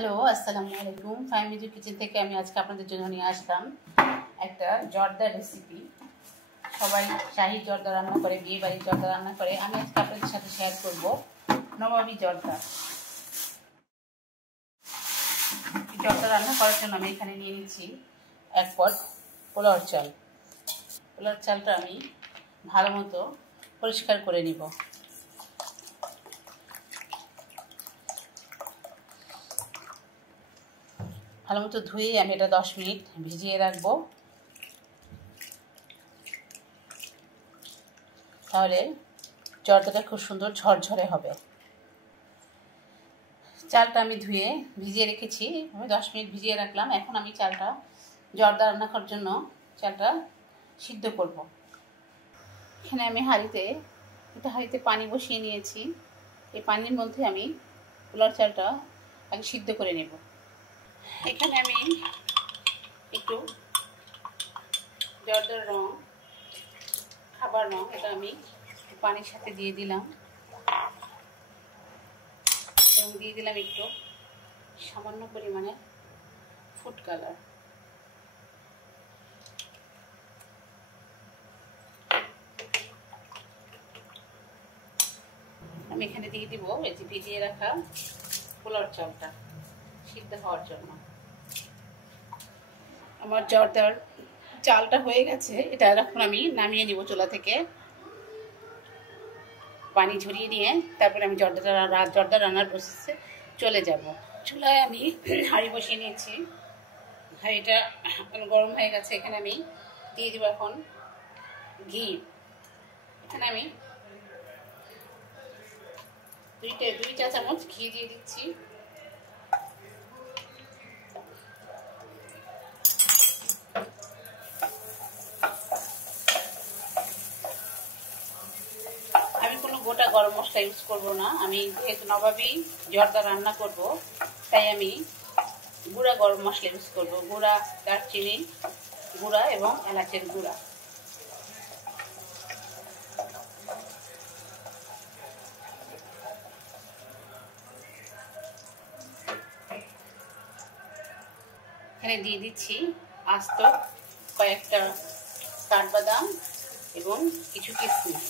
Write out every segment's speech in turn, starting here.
Hello, আসসালামু আলাইকুম। ফাইমিজু kitchen থেকে আমি আজকে আপনাদের জন্য নিয়ে আসলাম একটা জর্দা রেসিপি। সবাই শাহি জর্দা রান্না করে, বিয়ে বাড়ির জর্দা রান্না করে। আমি আজকে আপনাদের সাথে শেয়ার করব নবাবী জর্দা। জর্দা রান্না করার জন্য আমি এখানে নিয়ে নিচ্ছি 1 পট পোলাওর চাল। পোলাওর চালটা আমি ভালো মতো পরিষ্কার করে নিব। ভালো মতো ধুয়ে আমি এটা 10 মিনিট ভিজিয়ে রাখবো, তাহলে জর্দাটা খুব সুন্দর ঝরঝরে হবে। চালটা আমি ধুয়ে ভিজিয়ে রেখেছি, আমি 10 মিনিট ভিজিয়ে রাখলাম। এখন আমি চালটা জর্দা রান্না করার জন্য চালটা সিদ্ধ করব। এখানে আমি হাঁড়িতে পানি বসিয়ে নিয়েছি। এই পানির মধ্যে আমি পোলাও চালটা আগে সিদ্ধ করে নেব। এখানে আমি একটু জর্দার রং, খাবার রং, এটা আমি পানির সাথে দিয়ে দিলাম এবং দিয়ে দিলাম একটু সামান্য পরিমাণে ফুড কালার। আমি এখানে দিয়ে দিব এই যে ভিজিয়ে রাখা পোলাও চালটা সিদ্ধ হওয়ার জন্য। আমার জর্দার চালটা হয়ে গেছে, এটা এখন আমি নামিয়ে নিব চুলা থেকে। পানি ঝরিয়ে নিয়ে তারপরে আমি জর্দা রান্নার প্রসেসে চলে যাব। চুলায় আমি হাঁড়ি বসিয়ে নিয়েছি, হাঁড়িটা গরম হয়ে গেছে। এখানে আমি দিয়ে দেবো এখন ঘি। এখানে আমি 2 চা চামচ ঘি দিয়ে দিচ্ছি। আমি কোনো গোটা গরম মশলা ইউজ করব না, আমি যেহেতু নবাবী জর্দা রান্না করব তাই আমি গুঁড়া গরম মশলা ইউজ করব। গুঁড়া দারচিনি গুঁড়া এবং এলাচের গুঁড়া। এখানে দিয়ে দিচ্ছি আস্ত কয়েকটা কাঠবাদাম এবং কিছু কিশমিশ।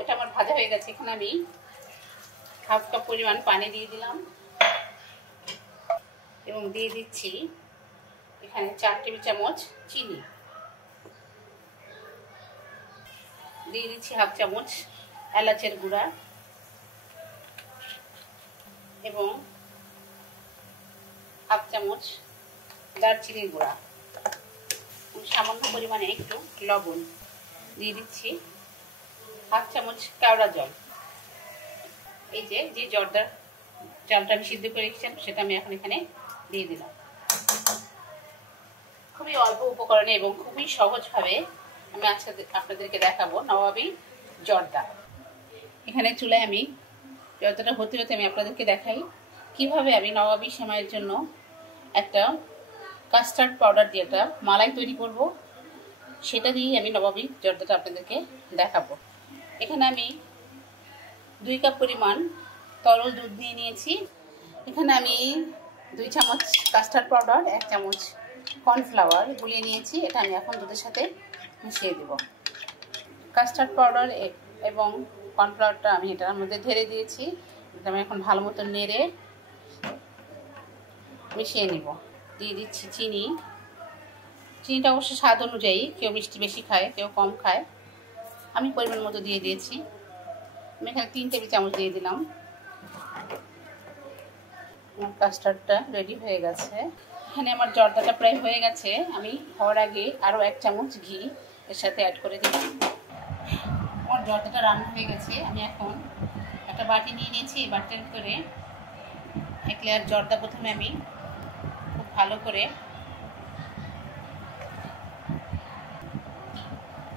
এটা আমার ভাজা হয়ে গেছে। এখানে আমি 1/2 কাপ পরিমাণ পানি দিয়ে দিলাম এবং দিয়ে দিচ্ছি এখানে 4 টেবিল চামচ চিনি। দিয়ে দিচ্ছি 1/2 চামচ এলাচের গুঁড়া এবং 1/2 চামচ দারচিনির গুঁড়া, সামান্য পরিমাণে একটু লবণ। দিয়ে দিচ্ছি 1/2 চামচ কেওড়া জল। এই যে জর্দার চালটা আমি সিদ্ধ করে রেখেছিলাম সেটা আমি এখন এখানে দিয়ে দিলাম। খুবই অল্প উপকরণে এবং খুবই সহজভাবে আমি আজকে আপনাদেরকে দেখাবো নবাবী জর্দা। এখানে চুলায় আমি জর্দাটা হতে হতে আমি আপনাদেরকে দেখাই কিভাবে আমি নবাবী সেমাইয়ের জন্য একটা কাস্টার্ড পাউডার দিয়ে একটা মালাই তৈরি করব। সেটা দিয়েই আমি নবাবী জর্দাটা আপনাদেরকে দেখাবো। এখানে আমি 2 কাপ পরিমাণ তরল দুধ নিয়ে নিয়েছি। এখানে আমি 2 চামচ কাস্টার্ড পাউডার, 1 চামচ কর্নফ্লাওয়ার গুলিয়ে নিয়েছি। এটা আমি এখন দুধের সাথে মিশিয়ে দেব। কাস্টার্ড পাউডার এবং কর্নফ্লাওয়ারটা আমি এটার মধ্যে ঢেলে দিয়েছি। এটা আমি এখন ভালো মতো নেড়ে মিশিয়ে নেব। দিয়ে দিচ্ছি চিনি। চিনিটা অবশ্য স্বাদ অনুযায়ী, কেউ মিষ্টি বেশি খায়, কেউ কম খায়। আমি পরিমাণ মতো দিয়ে দিয়েছি। আমি এখানে 3 টেবিল চামচ দিয়ে দিলাম। আমার কাস্টার্ডটা রেডি হয়ে গেছে। এখানে আমার জর্দাটা প্রায় হয়ে গেছে। আমি হওয়ার আগে আরও 1 চামচ ঘি এর সাথে অ্যাড করে দিলাম। আমার জর্দাটা রান্না হয়ে গেছে। আমি এখন একটা বাটি নিয়ে নিয়েছি। এই বাটির ভিতরে 1 লেয়ার জর্দা প্রথমে আমি খুব ভালো করে,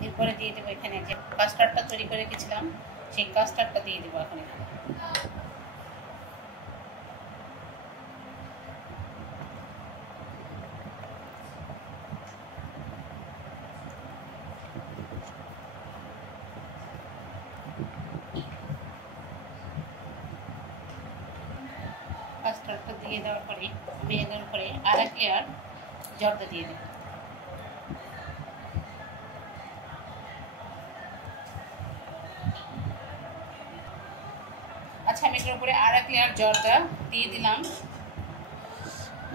এরপরে দিয়ে দেবো এখানে যে কাস্টার্ডটা তৈরি করে রেখেছিলাম সেই কাস্টার্ডটা দিয়ে দেবো এখন এখানে। কাস্টার্ডটা দিয়ে দেওয়ার পরে আমি এর উপরে আর এক লেয়ার জর্দা দিয়ে দেব। আচ্ছা, আমি এটার উপরে আর এক লেয়ার জর্দা দিয়ে দিলাম।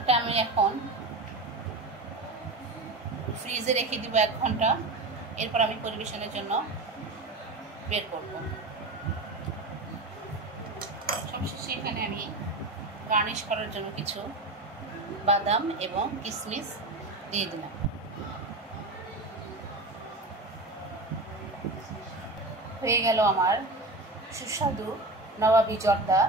এটা আমি এখন ফ্রিজে রেখে দিব 1 ঘন্টা। এরপর আমি পরিবেশনের জন্য বের করব। সবশেষে এখানে আমি গার্নিশ করার জন্য কিছু বাদাম এবং কিশমিশ দিয়ে দিলাম। হয়ে গেল আমার সুস্বাদু নবাবী জর্দা।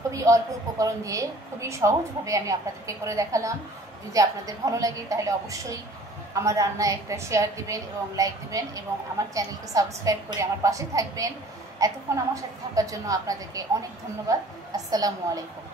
খুবই অল্প উপকরণ দিয়ে খুবই সহজভাবে আমি আপনাদেরকে করে দেখালাম। যদি আপনাদের ভালো লাগে তাহলে অবশ্যই আমার রান্নায় একটা শেয়ার দিবেন এবং লাইক দিবেন এবং আমার চ্যানেলকে সাবস্ক্রাইব করে আমার পাশে থাকবেন। এতক্ষণ আমার সাথে থাকার জন্য আপনাদেরকে অনেক ধন্যবাদ। আসসালামু আলাইকুম।